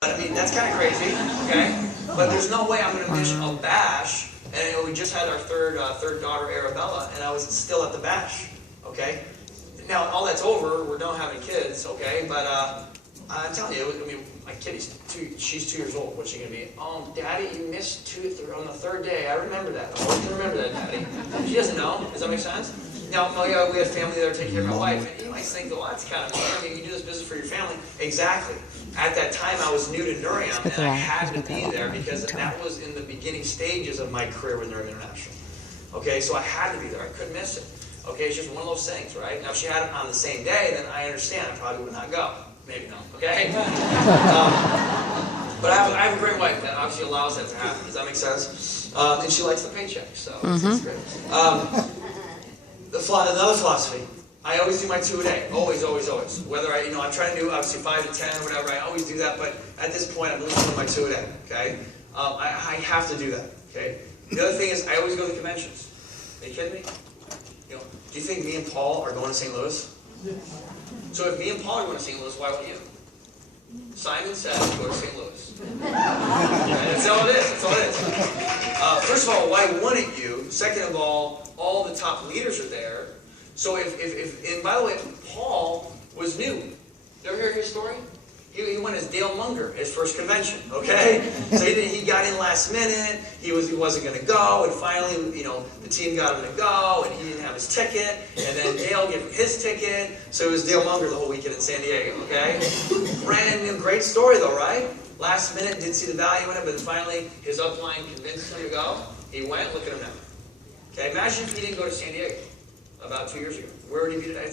But I mean, that's kind of crazy, okay? But there's no way I'm going to miss a bash. And we just had our third daughter, Arabella, and I was still at the bash, okay? Now, all that's over. We're done having kids, okay? But I'm telling you, I mean, my kid is she's 2 years old. What's she going to be? Oh, Daddy, you missed on the third day. I remember that. I always remember that, Daddy. She doesn't know. Does that make sense? Now, oh yeah, we have family that are taking care of my wife. And you might think, well, that's kind of mean. I mean, you do this business for your family. Exactly. At that time, I was new to Nuriam, and I had to be there because that was in the beginning stages of my career with Nuriam International. Okay, so I had to be there. I couldn't miss it. Okay, it's just one of those things, right? Now, if she had it on the same day, then I understand. I probably would not go. Maybe not. Okay? But I have a great wife that obviously allows that to happen. Does that make sense? And she likes the paycheck, so it's great. Another philosophy. I always do my 2 a day. Always, always, always. Whether I'm trying to do obviously 5 to 10 or whatever, I always do that. But at this point, I'm at least doing my 2 a day. Okay? I have to do that. Okay? The other thing is, I always go to the conventions. Are you kidding me? Do you think me and Paul are going to St. Louis? So if me and Paul are going to St. Louis, why won't you? Simon said, go to St. Louis. That's all it is. That's all it is. First of all, why wouldn't you? Second of all the top leaders are there. So and by the way, Paul was new. You ever hear his story? He went as Dale Munger, his first convention, okay? So he got in last minute, he wasn't going to go, and finally, the team got him to go, and he didn't have his ticket, and then Dale gave him his ticket, so it was Dale Munger the whole weekend in San Diego, okay? Brand new, great story though, right? Last minute, didn't see the value in it, but then finally, his upline convinced him to go. He went, look at him now. Okay, imagine if he didn't go to San Diego about 2 years ago. Where would he be today?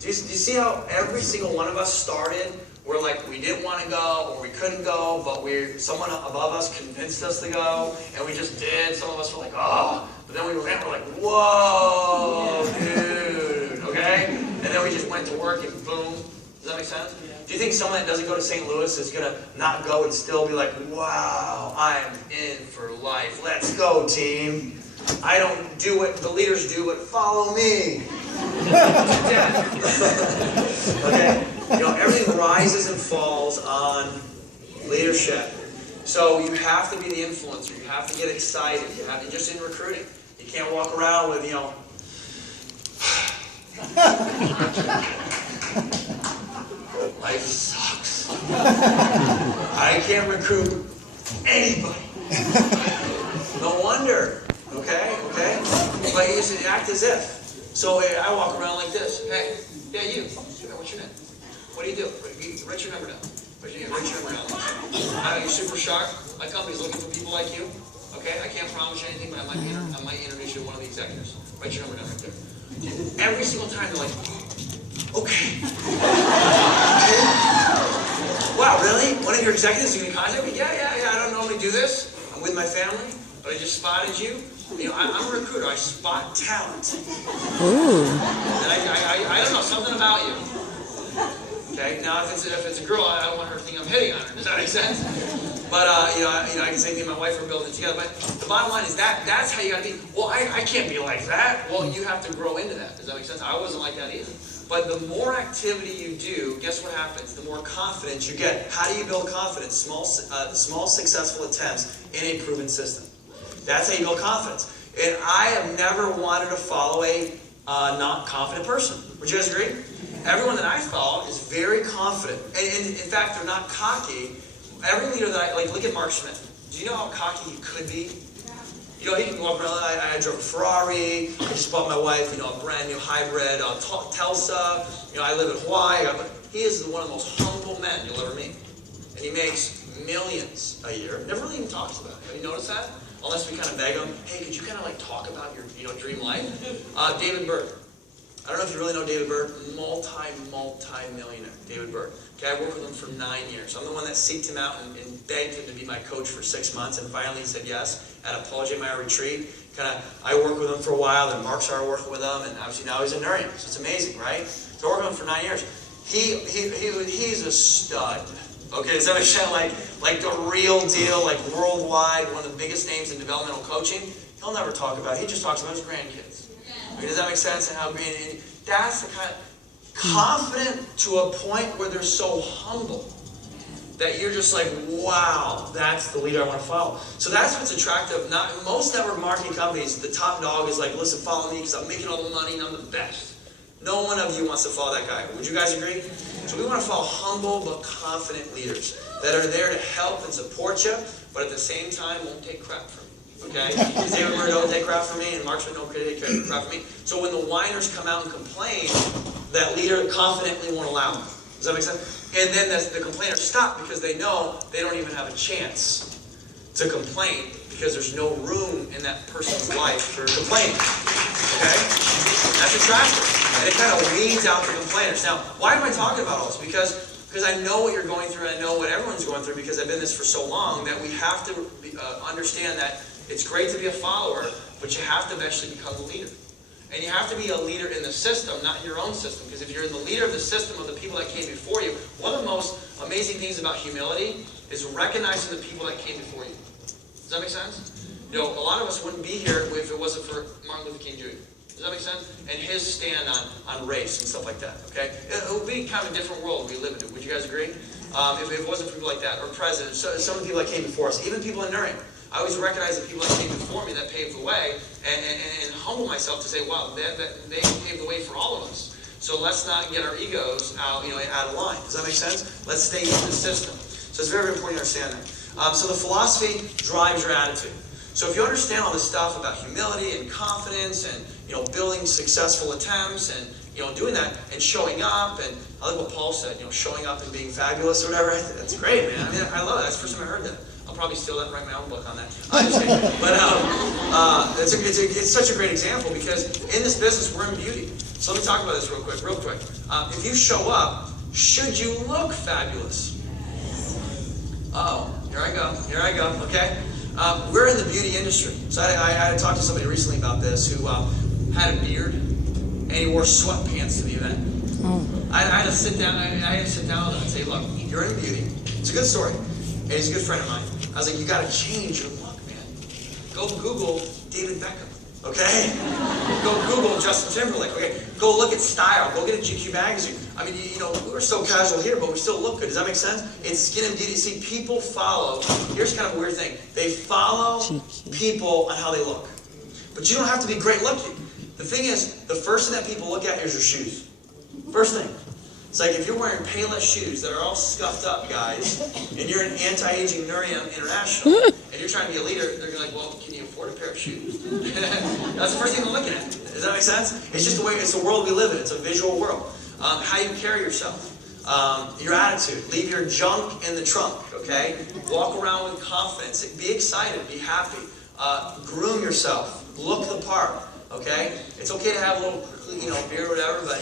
Do you see how every single one of us started? We're like, we didn't want to go, or we couldn't go, but someone above us convinced us to go, and we just did. Some of us were like, oh, but then we went, we're like, whoa, dude, okay? And then we just went to work, and boom. Does that make sense? Do you think someone that doesn't go to St. Louis is going to not go and still be like, wow, I'm in for life. Let's go, team. I don't do what the leaders do, but follow me. Okay? Everything rises and falls on leadership. So you have to be the influencer. You have to get excited. You have to, just in recruiting. You can't walk around with, life sucks. I can't recruit anybody. No wonder. Okay? But you should act as if. So I walk around like this. Hey, yeah, you. What's your name? What do you do? Write your number down. Write your number down. You're super sharp. My company's looking for people like you. Okay? I can't promise you anything, but I might introduce you to one of the executives. Write your number down right there. Every single time they're like, okay. Wow, really? One of your executives is going to contact me? Yeah. I don't normally do this. I'm with my family, but I just spotted you. I'm a recruiter. I spot talent. Ooh. And I don't know, something about you. Okay. Now, if it's a girl, I don't want her to think I'm hitting on her. Does that make sense? But I can say me and my wife are building it together. But the bottom line is that's how you got to be. Well, I can't be like that. Well, you have to grow into that. Does that make sense? I wasn't like that either. But the more activity you do, guess what happens? The more confidence you get. How do you build confidence? Small successful attempts in a proven system. That's how you build confidence. And I have never wanted to follow a not confident person. Would you guys agree? Everyone that I follow is very confident. And in fact, they're not cocky. Every leader that I look at Mark Schmidt. Do you know how cocky he could be? He can walk around. I drove a Ferrari. I just bought my wife, a brand new hybrid Telsa. I live in Hawaii. He is one of the most humble men you'll ever meet. And he makes millions a year. Never really even talks about it. Have you noticed that? Unless we kind of beg him, hey, could you kind of talk about your dream life? David Bird. I don't know if you really know David Bird. Multi-millionaire. David Bird. Okay, I worked with him for 9 years. I'm the one that seeked him out and begged him to be my coach for 6 months, and finally he said yes at a Paul J. Meyer retreat. I worked with him for a while, then Mark started working with him, and obviously now he's in Nuriam. So it's amazing, right? So I worked with him for 9 years. He's a stud. Okay, does that make sense? Like the real deal, like worldwide, one of the biggest names in developmental coaching. He'll never talk about it. He just talks about his grandkids. Okay, does that make sense? And that's the kind of confident to a point where they're so humble. that you're just like, wow, that's the leader I want to follow. So that's what's attractive. Most network marketing companies, the top dog is like, listen, follow me because I'm making all the money and I'm the best. No one of you wants to follow that guy. Would you guys agree? So we want to follow humble but confident leaders that are there to help and support you, but at the same time won't take crap from you. Okay? Because David Murray don't take crap from me, and Mark Schmidt don't take crap from me. So when the whiners come out and complain, that leader confidently won't allow them. Does that make sense? And then the complainers stop because they know they don't even have a chance to complain because there's no room in that person's life for complaining. Okay? That's attractive. And it kind of weeds out the complainers. Now, why am I talking about all this? Because I know what you're going through, and I know what everyone's going through because I've been this for so long that we have to understand that it's great to be a follower, but you have to eventually become a leader. And you have to be a leader in the system, not your own system. Because if you're the leader of the system of the people that came before you, one of the most amazing things about humility is recognizing the people that came before you. Does that make sense? You know, a lot of us wouldn't be here if it wasn't for Martin Luther King Jr. Does that make sense? And his stand on race and stuff like that, okay? It would be kind of a different world we live in. Would you guys agree? If it wasn't for people like that, or presidents, some of the people that came before us, even people in Nuring. I always recognize the people that came before me that paved the way and humble myself to say, wow, they paved the way for all of us. So let's not get our egos out of line. Does that make sense? Let's stay in the system. So it's very, very important to understand that. So the philosophy drives your attitude. So if you understand all this stuff about humility and confidence and building successful attempts and doing that and showing up, and I like what Paul said, showing up and being fabulous or whatever. That's great, man. I mean, I love that. That's the first time I heard that. I'll probably steal that and write my own book on that. I'm just kidding. But it's such a great example because in this business we're in beauty. So let me talk about this real quick. If you show up, should you look fabulous? Oh, here I go. Okay. We're in the beauty industry. So I had talked to somebody recently about this who had a beard and he wore sweatpants to the event. I had to sit down. I had to sit down and say, look, you're in beauty. It's a good story. And he's a good friend of mine. I was like, you got to change your look, man. Go Google David Beckham, okay? Go Google Justin Timberlake, okay? Go look at style. Go get a GQ magazine. I mean, we're so casual here, but we still look good. Does that make sense? It's skin and beauty. See, people follow. Here's kind of a weird thing. They follow people on how they look. But you don't have to be great looking. The thing is, the first thing that people look at is your shoes. First thing. It's like if you're wearing Payless shoes that are all scuffed up, guys, and you're an anti-aging Nuring International, and you're trying to be a leader, they're like, well, can you afford a pair of shoes? That's the first thing they're looking at. Does that make sense? It's just the way, it's the world we live in. It's a visual world. How you carry yourself. Your attitude. Leave your junk in the trunk, okay? Walk around with confidence. Be excited. Be happy. Groom yourself. Look the part, okay? It's okay to have a little beard or whatever, but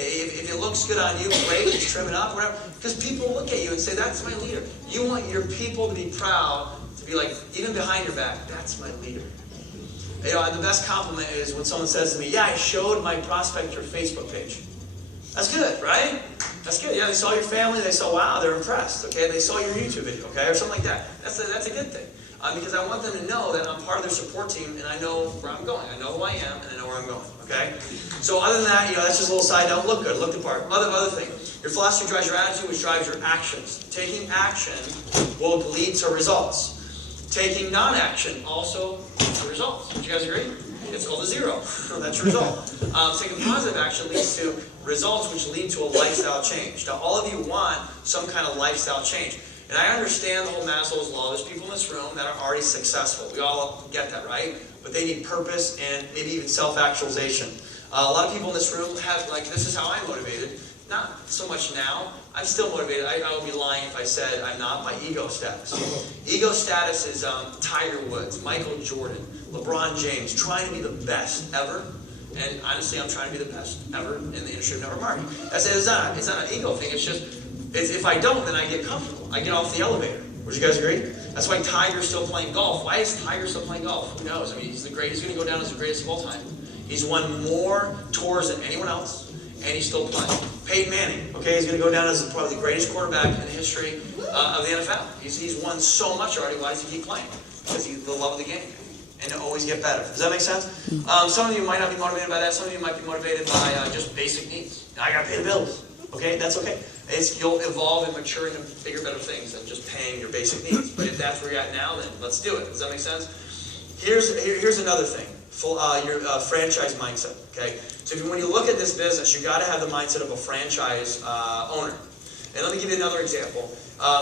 if it looks good on you, great, just trim it up, whatever. Because people look at you and say, that's my leader. You want your people to be proud, to be like, even behind your back, that's my leader. And the best compliment is when someone says to me, yeah, I showed my prospect your Facebook page. That's good, right? That's good. Yeah, they saw your family, they saw, wow, they're impressed, okay? They saw your YouTube video, okay? Or something like that. That's a good thing. Because I want them to know that I'm part of their support team and I know where I'm going. I know who I am and I know where I'm going, okay? So other than that, that's just a little side note. Look good, look the part. Other thing. Your philosophy drives your attitude, which drives your actions. Taking action will lead to results. Taking non-action also leads to results. Would you guys agree? It's called a zero. That's your result. Taking positive action leads to results, which lead to a lifestyle change. Now, all of you want some kind of lifestyle change. And I understand the whole Maslow's law. There's people in this room that are already successful. We all get that, right? But they need purpose and maybe even self-actualization. A lot of people in this room have, this is how I'm motivated. Not so much now. I'm still motivated. I would be lying if I said I'm not. My ego status. Ego status is Tiger Woods, Michael Jordan, LeBron James, trying to be the best ever. And honestly, I'm trying to be the best ever in the industry of network marketing. It's not an ego thing. It's just, if I don't, then I get comfortable. I get off the elevator. Would you guys agree? That's why Tiger's still playing golf. Why is Tiger still playing golf? Who knows? I mean, he's the greatest. He's going to go down as the greatest of all time. He's won more tours than anyone else, and he's still playing. Peyton Manning, okay, he's going to go down as probably the greatest quarterback in the history of the NFL. He's won so much already. Why does he keep playing? Because he's the love of the game. And to always get better. Does that make sense? Some of you might not be motivated by that. Some of you might be motivated by just basic needs. I got to pay the bills. Okay, that's okay. You'll evolve and mature into bigger, better things than just paying your basic needs. But if that's where you're at now, then let's do it. Does that make sense? Here's another thing. Your franchise mindset. Okay. So when you look at this business, you got to have the mindset of a franchise owner. And let me give you another example.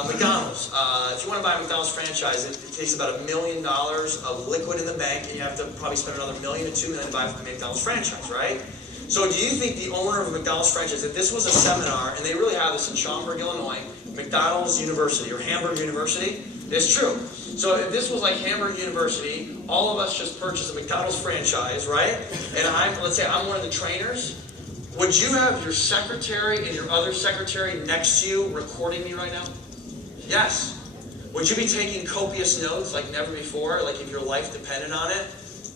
McDonald's. If you want to buy a McDonald's franchise, it takes about $1 million of liquid in the bank, and you have to probably spend another $1 million to $2 million to buy a McDonald's franchise, right? So do you think the owner of a McDonald's franchise, if this was a seminar, and they really have this in Schaumburg, Illinois, McDonald's University or Hamburg University, it's true. So if this was like Hamburg University, all of us just purchased a McDonald's franchise, right? And let's say I'm one of the trainers. Would you have your secretary and your other secretary next to you recording me right now? Yes. Would you be taking copious notes like never before, like if your life depended on it?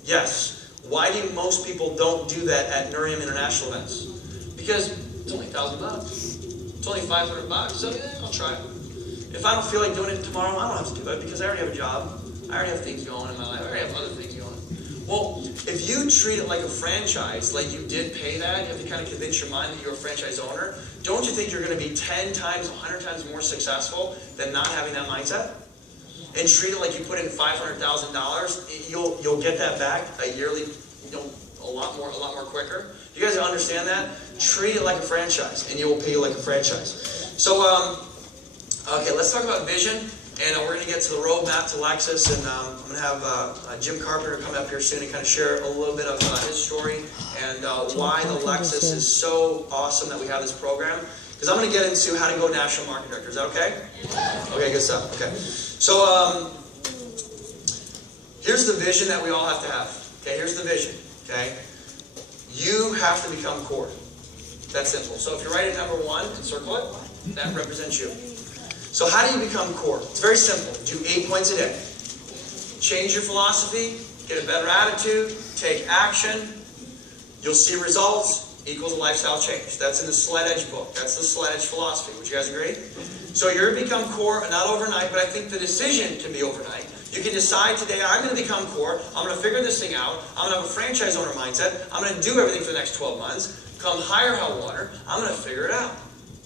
Yes. Why do most people don't do that at Nurium International events? Because it's only $1,000. It's only $500. So yeah, I'll try it. If I don't feel like doing it tomorrow, I don't have to do it because I already have a job. I already have things going in my life. I already have other things going. Well, if you treat it like a franchise, like you did pay that, you have to kind of convince your mind that you're a franchise owner. Don't you think you're going to be 10 times, 100 times more successful than not having that mindset? And treat it like you put in $500,000, you'll get that back a yearly, a lot more quicker. You guys understand that? Treat it like a franchise, and you will pay like a franchise. So, okay, let's talk about vision. And we're going to get to the roadmap to Lexus, and I'm going to have Jim Carpenter come up here soon and kind of share a little bit of his story and why the Lexus is so awesome that we have this program. Because I'm going to get into how to go national market director. Is that okay? Okay, good stuff. Okay. So here's the vision that we all have to have. Okay, here's the vision. Okay, you have to become core. That's simple. So if you write it number 1 and circle it, that represents you. So how do you become core? It's very simple. Do 8 points a day. Change your philosophy, get a better attitude, take action. You'll see results equals a lifestyle change. That's in the Sled Edge book. That's the Sled Edge philosophy. Would you guys agree? So you're going to become core, not overnight, but I think the decision can be overnight. You can decide today, I'm going to become core. I'm going to figure this thing out. I'm going to have a franchise owner mindset. I'm going to do everything for the next 12 months. Come higher hot water. I'm going to figure it out.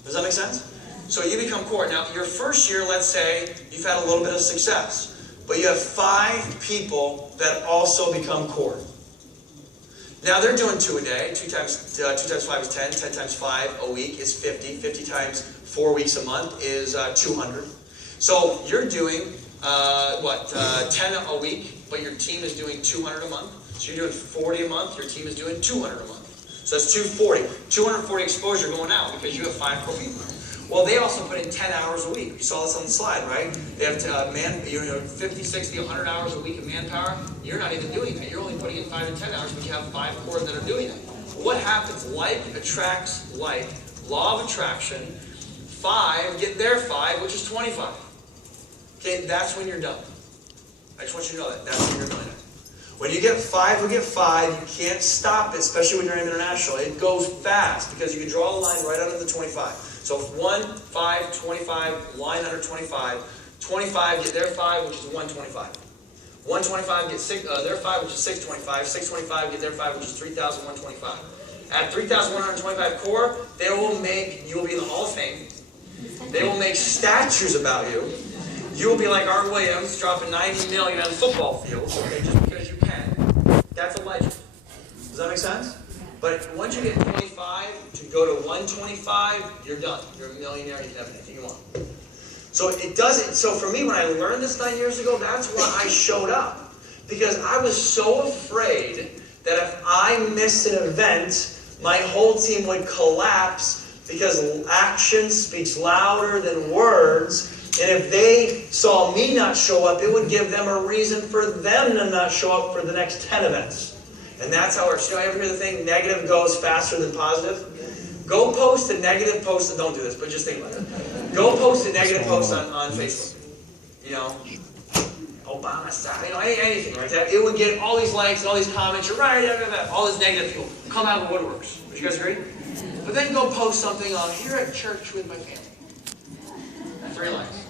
Does that make sense? So you become core. Now, your first year, let's say you've had a little bit of success, but you have 5 people that also become core. Now, they're doing 2 a day. 2 times 5 is 10. 10 times 5 a week is 50. 50 times 4 weeks a month is 200. So you're doing, 10 a week, but your team is doing 200 a month. So you're doing 40 a month. Your team is doing 200 a month. So that's 240. 240 exposure going out because you have 5 core people. Well, they also put in 10 hours a week. You saw this on the slide, right? They have 50, 60, 100 hours a week of manpower. You're not even doing that. You're only putting in 5 to 10 hours, but you have 5 core that are doing that. What happens? Like attracts like. Law of attraction. 5 get their 5, which is 25. Okay, that's when you're done. I just want you to know that. That's when you're done. When you get 5, we get 5. You can't stop it, especially when you're in international. It goes fast because you can draw a line right under the 25. So 1, 5, 25, line under 25. 25 get their 5, which is 125. 125 get their 5, which is 625. 625 get their 5, which is 3,125. At 3,125 core, you will be in the Hall of Fame. They will make statues about you. You will be like Art Williams, dropping 90 million on the football field, okay, just because you can. That's a legend. Does that make sense? But once you get 25 to go to 125, you're done. You're a millionaire. You can have anything you want. So it doesn't. So for me, when I learned this 9 years ago, that's why I showed up, because I was so afraid that if I missed an event, my whole team would collapse because action speaks louder than words. And if they saw me not show up, it would give them a reason for them to not show up for the next 10 events. And that's how it works. You know, I ever hear the thing, negative goes faster than positive? Go post a negative post, don't do this, but just think about it. Go post a negative post on Facebook. You know, Obama style, anything like that. It would get all these likes and all these comments, you're right, all these negative people come out of the woodworks. Would you guys agree? But then go post something on here at church with my family. 3 likes.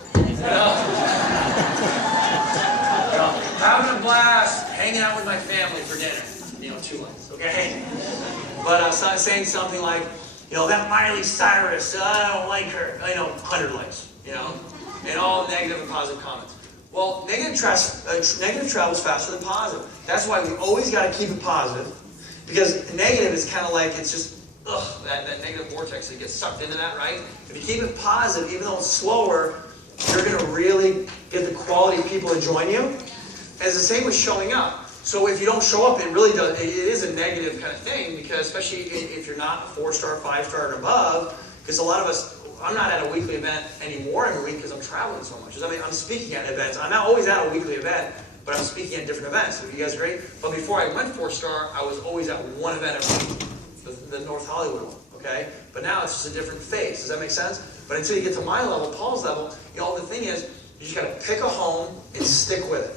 Having a blast, hanging out with my family for dinner. 2 likes, okay? But saying something like, that Miley Cyrus, I don't like her. 100 likes, and all negative and positive comments. Well, negative travels faster than positive. That's why we always got to keep it positive, because negative is kind of like, it's just, that negative vortex that gets sucked into that, right? If you keep it positive, even though it's slower, you're going to really get the quality of people to join you. And it's the same with showing up. So if you don't show up, it is a negative kind of thing, because especially if you're not a 4-star, 5-star, and above, because a lot of us, I'm not at a weekly event anymore every week because I'm traveling so much. I mean, I'm speaking at events. I'm not always at a weekly event, but I'm speaking at different events. So you guys agree? But before I went 4-star, I was always at one event every week, the North Hollywood one, okay? But now it's just a different phase. Does that make sense? But until you get to my level, Paul's level, the thing is, you just got to pick a home and stick with it.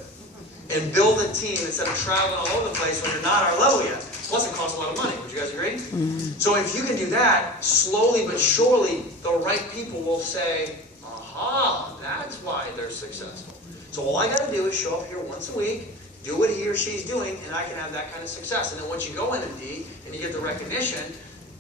And build a team instead of traveling all over the place when you're not our level yet. Plus, it costs a lot of money. Would you guys agree? Mm-hmm. So if you can do that, slowly but surely, the right people will say, aha, that's why they're successful. So all I got to do is show up here once a week, do what he or she's doing, and I can have that kind of success. And then once you go NMD and you get the recognition,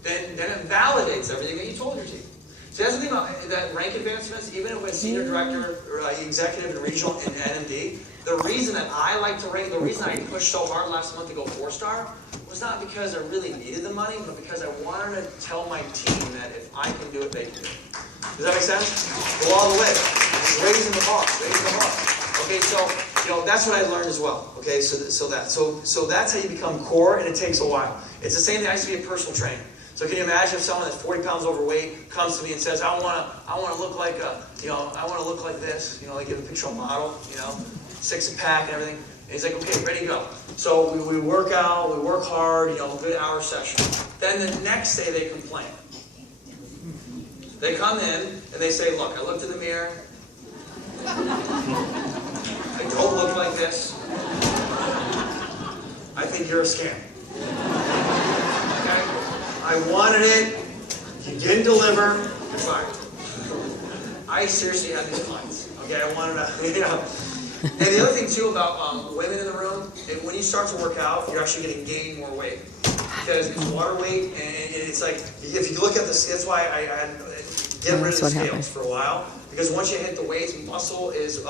then it validates everything that you told your team. See, that's the thing about that rank advancements, even if it's senior director or executive and regional in NMD, the reason that I like to rank, the reason I pushed so hard last month to go 4-star was not because I really needed the money, but because I wanted to tell my team that if I can do it, they can do it. Does that make sense? Go all the way. Just raising the bar. Okay, so that's what I learned as well. Okay, so that's how you become core, and it takes a while. It's the same thing. I used to be a personal trainer. So can you imagine if someone that's 40 pounds overweight comes to me and says, I want to look like I want to look like this. They give a picture of a model, 6-pack and everything. And he's like, okay, ready to go. So we work out, we work hard, good hour session. Then the next day they complain. They come in and they say, look, I looked in the mirror. I don't look like this. I think you're a scam. Okay? I wanted it. You didn't deliver. You're fired. I seriously had these clients. Okay, I wanted to, And the other thing too about women in the room, when you start to work out, you're actually going to gain more weight. Because it's water weight, and it's like, if you look at this, that's why I get rid of the scales for a while. Because once you hit the weights, muscle is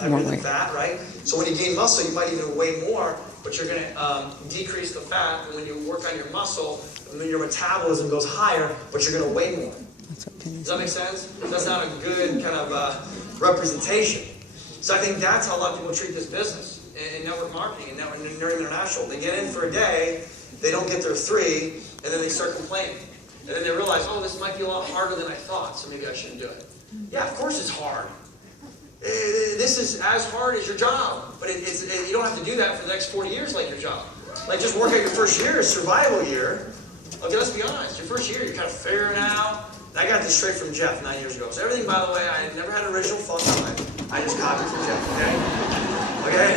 heavier than fat, right? So when you gain muscle, you might even weigh more, but you're going to decrease the fat. And when you work on your muscle, your metabolism goes higher, but you're going to weigh more. Does that make sense? That's not a good kind of representation. So I think that's how a lot of people treat this business in network marketing and Nerd International. They get in for a day, they don't get their 3, and then they start complaining. And then they realize, oh, this might be a lot harder than I thought, so maybe I shouldn't do it. Yeah, of course it's hard. This is as hard as your job, but you don't have to do that for the next 40 years like your job. Like just work out your first year, survival year. Okay, let's be honest. Your first year, you're kind of figuring out. I got this straight from Jeff 9 years ago. So everything, by the way, I never had an original thought in my life. I just copied from Jeff, okay?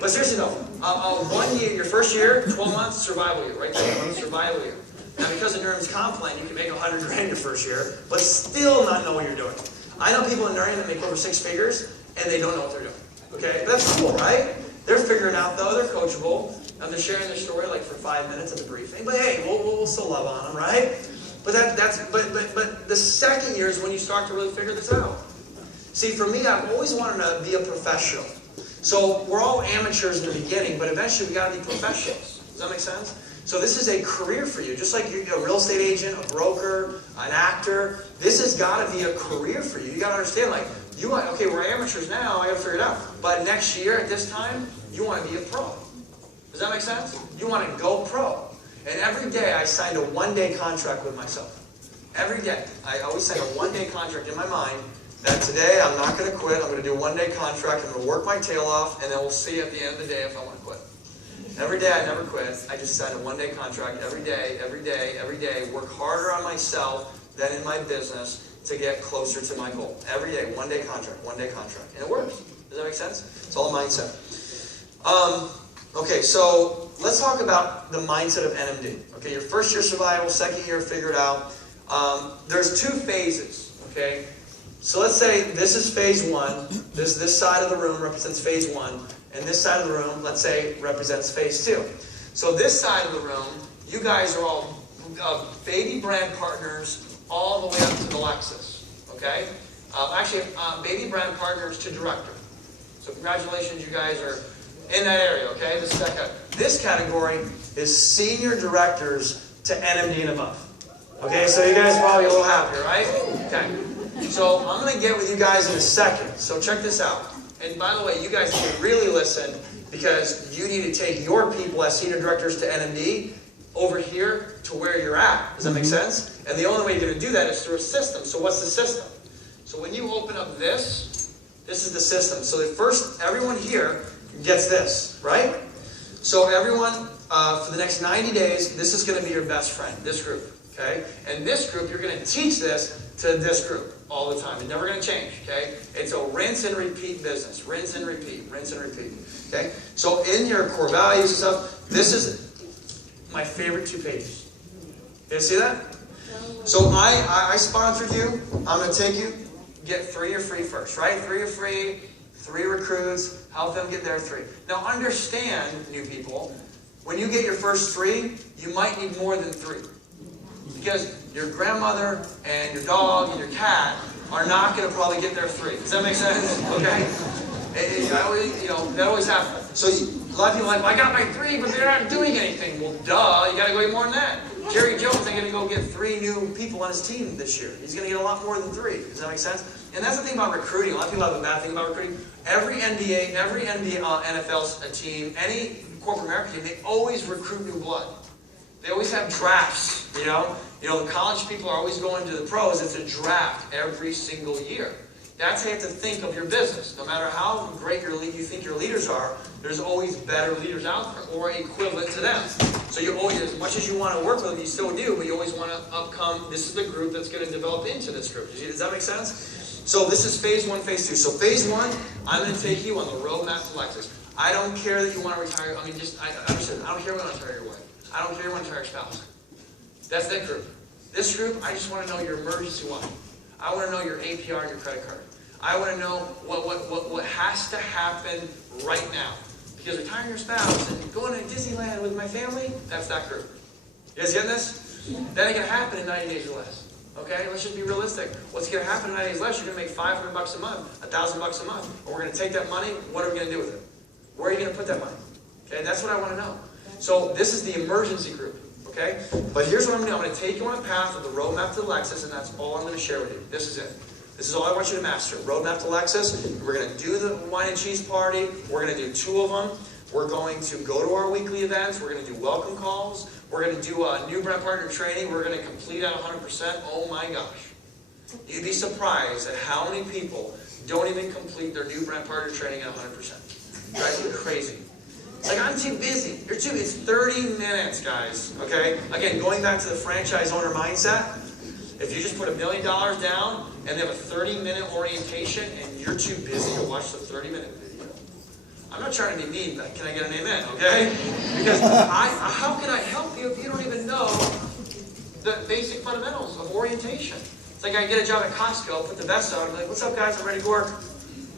But seriously though, 1 year, your first year, 12 months, survival year, right? 12 months, survival year. Now because of Nerd's comp plan, you can make 100 grand your first year, but still not know what you're doing. I know people in Nerd that make over 6 figures, and they don't know what they're doing. Okay? But that's cool, right? They're figuring out though, they're coachable, and they're sharing their story like for 5 minutes at the briefing. But hey, we'll still love on them, right? But but the second year is when you start to really figure this out. See, for me, I've always wanted to be a professional. So we're all amateurs in the beginning, but eventually we got to be professionals. Does that make sense? So this is a career for you, just like you're a real estate agent, a broker, an actor. This has got to be a career for you. You got to understand, like, okay, we're amateurs now. I got to figure it out. But next year at this time, you want to be a pro. Does that make sense? You want to go pro. And every day I signed a 1-day contract with myself. Every day. I always sign a 1-day contract in my mind that today I'm not going to quit. I'm going to do a 1-day contract. I'm going to work my tail off, and then we'll see at the end of the day if I want to quit. Every day I never quit. I just signed a 1-day contract every day, work harder on myself than in my business to get closer to my goal. Every day, 1-day contract, 1-day contract. And it works. Does that make sense? It's all mindset. Okay, so let's talk about the mindset of NMD. Okay, your first year survival, second year figure it out. There's 2 phases, okay? So let's say this is phase 1. This side of the room represents phase 1. And this side of the room, let's say, represents phase 2. So this side of the room, you guys are all baby brand partners all the way up to the Lexus, okay? Actually, baby brand partners to director. So congratulations, you guys are in that area, okay? This category is senior directors to NMD and above. Okay, so you guys are probably a little happier, right? Okay. So I'm going to get with you guys in a second. So check this out. And by the way, you guys need to really listen because you need to take your people as senior directors to NMD over here to where you're at. Does that make sense? And the only way you're going to do that is through a system. So what's the system? So when you open up this is the system. So first, everyone here gets this, right? So everyone, for the next 90 days, this is going to be your best friend, this group, okay? And this group, you're going to teach this to this group all the time. It's never going to change, okay? It's a rinse and repeat business. Rinse and repeat, rinse and repeat, okay? So in your core values and stuff, this is my favorite 2 pages. You see that? So I sponsored you. I'm going to take you, get 3 are free first, right? 3 are free, 3 recruits, help them get their 3. Now understand, new people, when you get your first 3, you might need more than 3. Because your grandmother and your dog and your cat are not going to probably get their 3. Does that make sense? Okay? That always happens. So a lot of people are like, well, I got my 3, but they're not doing anything. Well, duh, you got to go get more than that. Jerry Jones is going to go get 3 new people on his team this year. He's going to get a lot more than 3. Does that make sense? And that's the thing about recruiting. A lot of people have a bad thing about recruiting. Every NBA, NFL team, any corporate American team, they always recruit new blood. They always have drafts, you know. The college people are always going to the pros. It's a draft every single year. That's how you have to think of your business. No matter how great you think your leaders are, there's always better leaders out there or equivalent to them. So you always, as much as you want to work with them, you still do, but you always want to this is the group that's going to develop into this group. Does that make sense? So this is phase 1, phase 2. So phase 1, I'm going to take you on the roadmap to Lexus. I don't care that you want to retire. I understand. I don't care if you want to retire your wife. I don't care if you want to retire your spouse. That's that group. This group, I just want to know your emergency line. I want to know your APR and your credit card. I want to know what has to happen right now. Because retiring your spouse and going to Disneyland with my family, that's that group. You guys getting this? That ain't going to happen in 90 days or less. Okay? Let's just be realistic. What's going to happen in 90 days or less? You're going to make $500 a month, $1,000 a month. And we're going to take that money. What are we going to do with it? Where are you going to put that money? Okay? That's what I want to know. So this is the emergency group. Okay? But here's what I'm going to do. I'm going to take you on a path of the roadmap to Lexus, and that's all I'm going to share with you. This is it. This is all I want you to master. Roadmap to Lexus. We're going to do the wine and cheese party. We're going to do 2 of them. We're going to go to our weekly events. We're going to do welcome calls. We're going to do new brand partner training. We're going to complete at 100%. Oh my gosh. You'd be surprised at how many people don't even complete their new brand partner training at 100%. Drives me crazy. It's like, I'm too busy. You're too. It's 30 minutes, guys. Okay? Again, going back to the franchise owner mindset, if you just put $1 million down and they have a 30-minute orientation and you're too busy to watch the 30-minute video, I'm not trying to be mean, but can I get an amen, okay? Because how can I help you if you don't even know the basic fundamentals of orientation? It's like I get a job at Costco, put the vest on, I'm like, what's up, guys? I'm ready to work.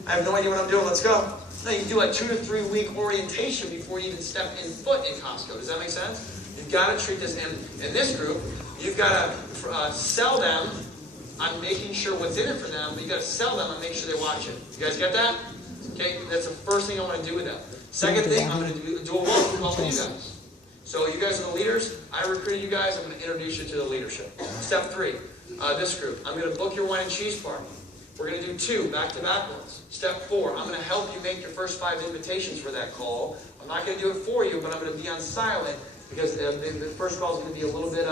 I have no idea what I'm doing. Let's go. No, you do a 2 to 3 week orientation before you even step in foot in Costco. Does that make sense? You've got to treat this in this group. You've got to sell them on making sure what's in it for them, but you've got to sell them and make sure they watch it. You guys get that? Okay, that's the first thing I want to do with them. Second thing, I'm going to do a welcome call with you guys. So you guys are the leaders. I recruited you guys. I'm going to introduce you to the leadership. Step 3, this group. I'm going to book your wine and cheese party. We're going to do 2 back-to-back ones. Step 4, I'm going to help you make your first 5 invitations for that call. I'm not going to do it for you, but I'm going to be on silent because the first call is going to be a little bit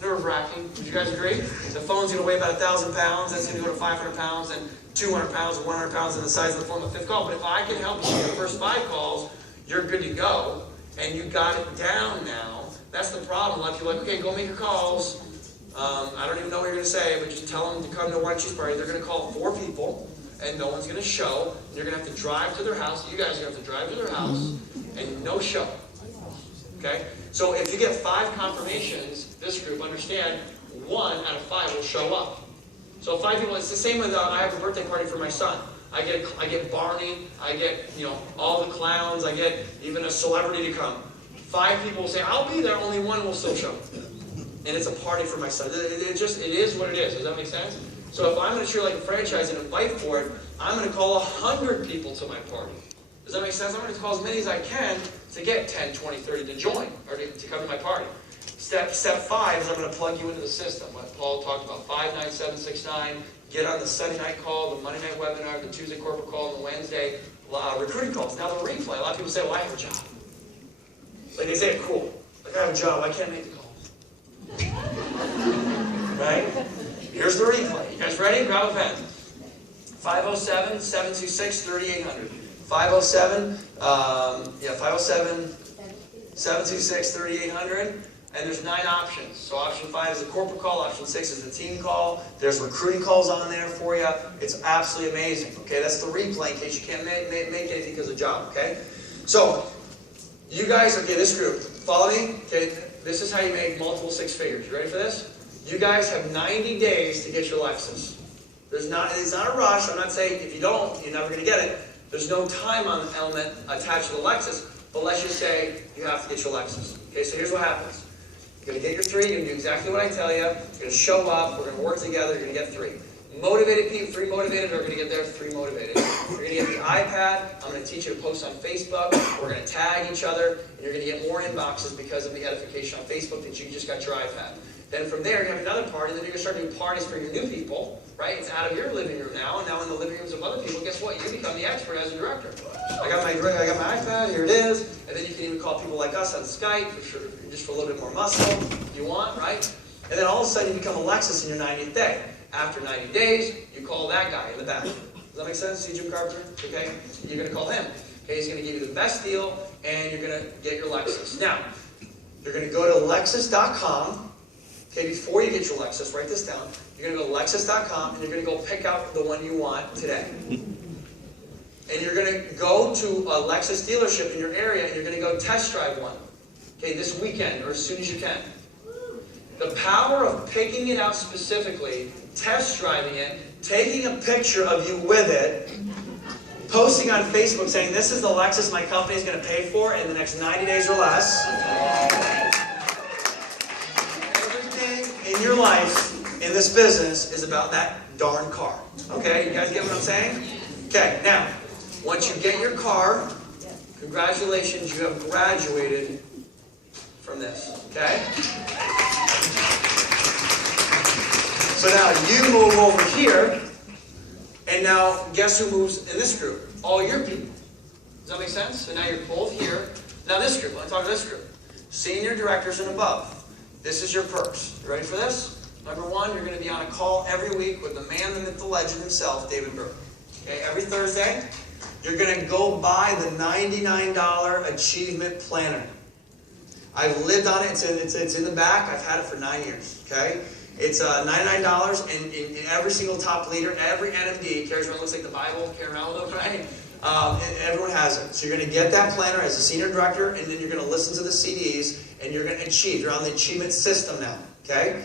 nerve-wracking. Would you guys agree? The phone's going to weigh about 1,000 pounds. That's going to go to 500 pounds and 200 pounds and 100 pounds in the size of the phone, the 5th call. But if I can help you with the first 5 calls, you're good to go. And you got it down now. That's the problem. A lot of people are like, okay, go make your calls. I don't even know what you're going to say, but just tell them to come to a wine and cheese party. They're going to call 4 people, and no one's going to show. And you're going to have to drive to their house. You guys are going to have to drive to their house, and no show. Okay? So if you get 5 confirmations, this group, understand, 1 out of 5 will show up. So 5 people, it's the same with, I have a birthday party for my son. I get Barney, I get, all the clowns, I get even a celebrity to come. 5 people will say, I'll be there, only 1 will still show. and it's a party for my son. It is what it is. Does that make sense? So if I'm going to treat it like a franchise and invite for it, I'm going to call 100 people to my party. Does that make sense? I'm going to call as many as I can to get 10, 20, 30 to join, or to come to my party. Step 5 is I'm going to plug you into the system. What Paul talked about, 59769. Get on the Sunday night call, the Monday night webinar, the Tuesday corporate call, and the Wednesday recruiting calls. Now the replay. A lot of people say, well, I have a job. Like they say, cool. Like I have a job, I can't make the calls. Right? Here's the replay. You guys ready? Grab a pen. 507-726-3800. 507-726-3800. And there's 9 options. So option 5 is a corporate call. Option 6 is a team call. There's recruiting calls on there for you. It's absolutely amazing. Okay, that's the replay in case you can't make anything because of job. Okay, so you guys, okay, this group, follow me. Okay, this is how you make multiple 6 figures. You ready for this? You guys have 90 days to get your Lexus. It's not a rush. I'm not saying if you don't, you're never going to get it. There's no time on the element attached to the Lexus. But let's just say you have to get your Lexus. Okay, so here's what happens. You're going to get your 3, you're going to do exactly what I tell you, you're going to show up, we're going to work together, you're going to get 3. Motivated people, 3 motivated, are going to get there, 3 motivated. You're going to get the iPad, I'm going to teach you to post on Facebook, we're going to tag each other, and you're going to get more inboxes because of the edification on Facebook that you just got your iPad. Then from there, you have another party, then you're going to start doing parties for your new people, right? It's out of your living room now, and now in the living rooms of other people, guess what? You become the expert as a director. I got my iPad, here it is, and then you can even call people like us on Skype, for sure, just for a little bit more muscle, if you want, right? And then all of a sudden, you become a Lexus in your 90th day. After 90 days, you call that guy in the back. Does that make sense? See Jim Carpenter? Okay? You're going to call him. Okay, he's going to give you the best deal, and you're going to get your Lexus. Now, you're going to go to Lexus.com. Okay, before you get your Lexus, write this down. You're going to go to Lexus.com, and you're going to go pick out the one you want today. And you're going to go to a Lexus dealership in your area, and you're going to go test drive one. Okay, this weekend, or as soon as you can. The power of picking it out specifically, test driving it, taking a picture of you with it, posting on Facebook saying, this is the Lexus my company is going to pay for in the next 90 days or less. Everything in your life, in this business, is about that darn car. Okay, you guys get what I'm saying? Okay, now, once you get your car, congratulations, you have graduated from this. Okay? So now you move over here, and now guess who moves in this group? All your people. Does that make sense? So now you're both here. Now this group, let me talk to this group. Senior directors and above. This is your perks. You ready for this? Number 1, you're going to be on a call every week with the man, the myth, the legend himself, David Burke. Okay, every Thursday, you're going to go buy the $99 Achievement Planner. I've lived on it. It's in the back. I've had it for 9 years. Okay? It's $99, and every single top leader, every NMD carries around. Looks like the Bible, carry around with them, right? Everyone has it. So you're going to get that planner as a senior director, and then you're going to listen to the CDs, and you're going to achieve. You're on the achievement system now. Okay?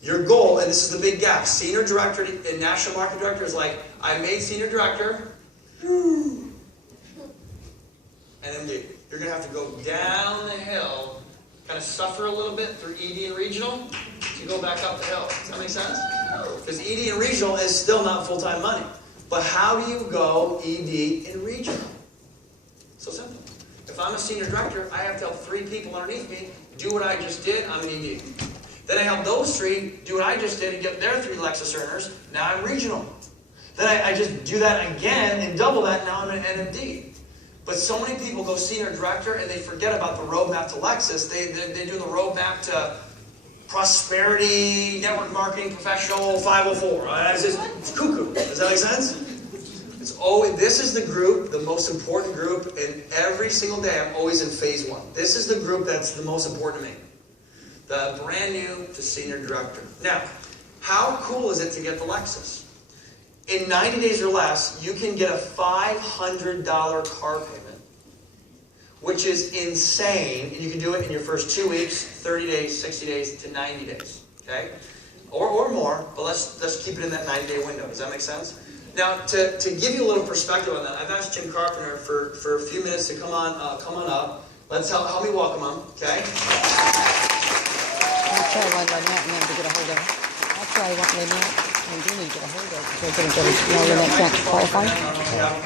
Your goal, and this is the big gap. Senior director and national market director is like, I made senior director. NMD. You're going to have to go down the hill, kind of suffer a little bit through ED and regional to go back up the hill. Does that make sense? Because ED and regional is still not full-time money. But how do you go ED and regional? So simple. If I'm a senior director, I have to help 3 people underneath me do what I just did. I'm an ED. Then I help those 3 do what I just did and get their 3 Lexus earners. Now I'm regional. Then I just do that again and double that. Now I'm an NMD. But so many people go senior director and they forget about the roadmap to Lexus. They do the roadmap to prosperity, network marketing, professional, 504. It's cuckoo. Does that make sense? It's always, this is the group, the most important group, and every single day I'm always in phase 1. This is the group that's the most important to me. The brand new to senior director. Now, how cool is it to get the Lexus? In 90 days or less, you can get a $500 car payment, which is insane. And you can do it in your first 2 weeks, 30 days, 60 days, to 90 days. Okay? Or more, but let's keep it in that 90-day window. Does that make sense? Now, to give you a little perspective on that, I've asked Jim Carpenter for a few minutes to come on up. Let's help me welcome him. Okay? try one Lynette and then to get a hold of her. I'll try one Lynette and do need to get a hold of her. Because they're going to know Lynette can't qualify.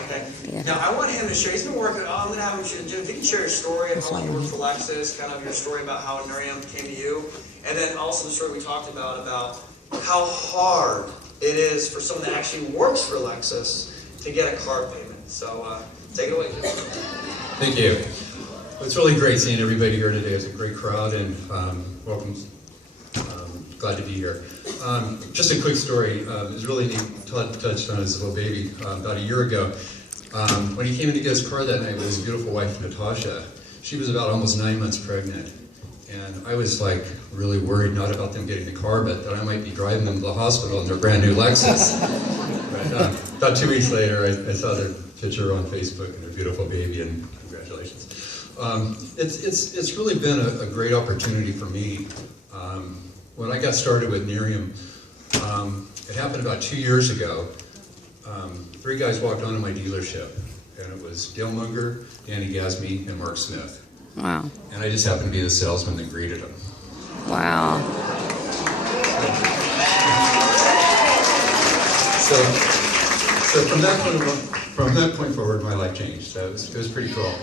Okay. Now, I want him to share, he's been working, I'm going to have him share, Jim, if you can share your story of how you worked for Lexus, kind of your story about how Miriam came to you, and then also the story we talked about how hard it is for someone that actually works for Lexus to get a car payment. So, take it away. Thank you. It's really great seeing everybody here today. It's a great crowd, and welcome. Glad to be here. Just a quick story. It was really neat. Todd touched on his little baby about a year ago. When he came in to get his car that night with his beautiful wife, Natasha, she was about almost 9 months pregnant. And I was like really worried, not about them getting the car, but that I might be driving them to the hospital in their brand new Lexus. But about 2 weeks later, I saw their picture on Facebook and their beautiful baby, and congratulations. It's really been a great opportunity for me. When I got started with Miriam, it happened about 2 years ago. 3 guys walked onto my dealership, and it was Dale Munger, Danny Gasme, and Mark Smith. Wow. And I just happened to be the salesman that greeted them. Wow. So from that point forward, my life changed. So it was pretty cool.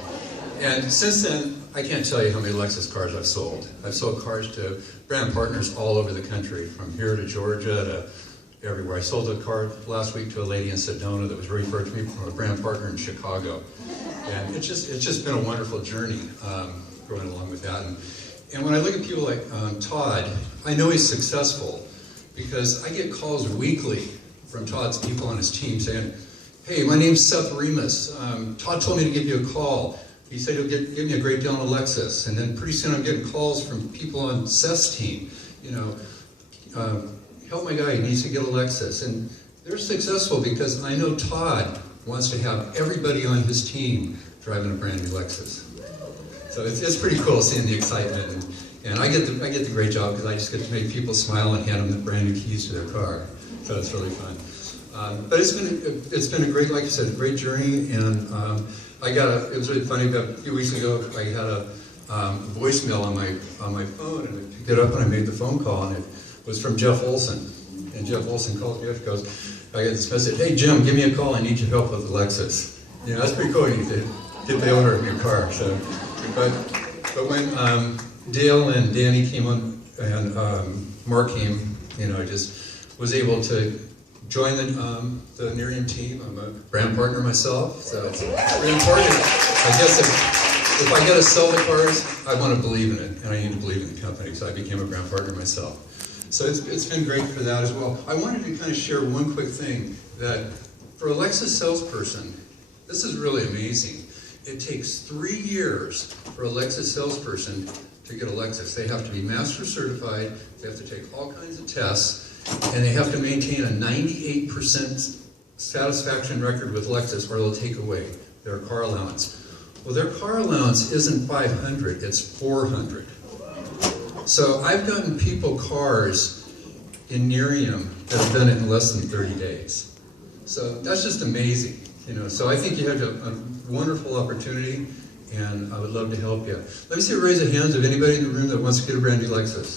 And since then, I can't tell you how many Lexus cars I've sold. I've sold cars to brand partners all over the country, from here to Georgia to everywhere. I sold a car last week to a lady in Sedona that was referred to me from a brand partner in Chicago. And it's just been a wonderful journey going along with that. And when I look at people like Todd, I know he's successful because I get calls weekly from Todd's people on his team saying, "Hey, my name's Seth Remus. Todd told me to give you a call. He said he'll give me a great deal on a Lexus." And then pretty soon I'm getting calls from people on Seth's team, help my guy, he needs to get a Lexus. And they're successful because I know Todd wants to have everybody on his team driving a brand new Lexus. So it's pretty cool seeing the excitement, and I get the great job because I just get to make people smile and hand them the brand new keys to their car. So it's really fun. But it's been a great, like I said, a great journey. And it was really funny. About a few weeks ago, I had a voicemail on my phone, and I picked it up and I made the phone call, and it was from Jeff Olson. And Jeff Olson calls me up and goes, I get this message, "Hey Jim, give me a call. I need your help with the Lexus." That's pretty cool. You get the owner of your car. So, but when Dale and Danny came on and Mark came, I just was able to join the Miriam team. I'm a brand partner myself, so it's really important. I guess if I got to sell the cars, I want to believe in it, and I need to believe in the company, so I became a brand partner myself. So it's been great for that as well. I wanted to kind of share one quick thing, that for a Lexus salesperson, this is really amazing. It takes 3 years for a Lexus salesperson to get a Lexus. They have to be master certified, they have to take all kinds of tests, and they have to maintain a 98% satisfaction record with Lexus, or they'll take away their car allowance. Well, their car allowance isn't 500, it's 400. So I've gotten people cars in Miriam that have done it in less than 30 days. So that's just amazing, So I think you have a wonderful opportunity, and I would love to help you. Let me see a raise of hands of anybody in the room that wants to get a brand new Lexus.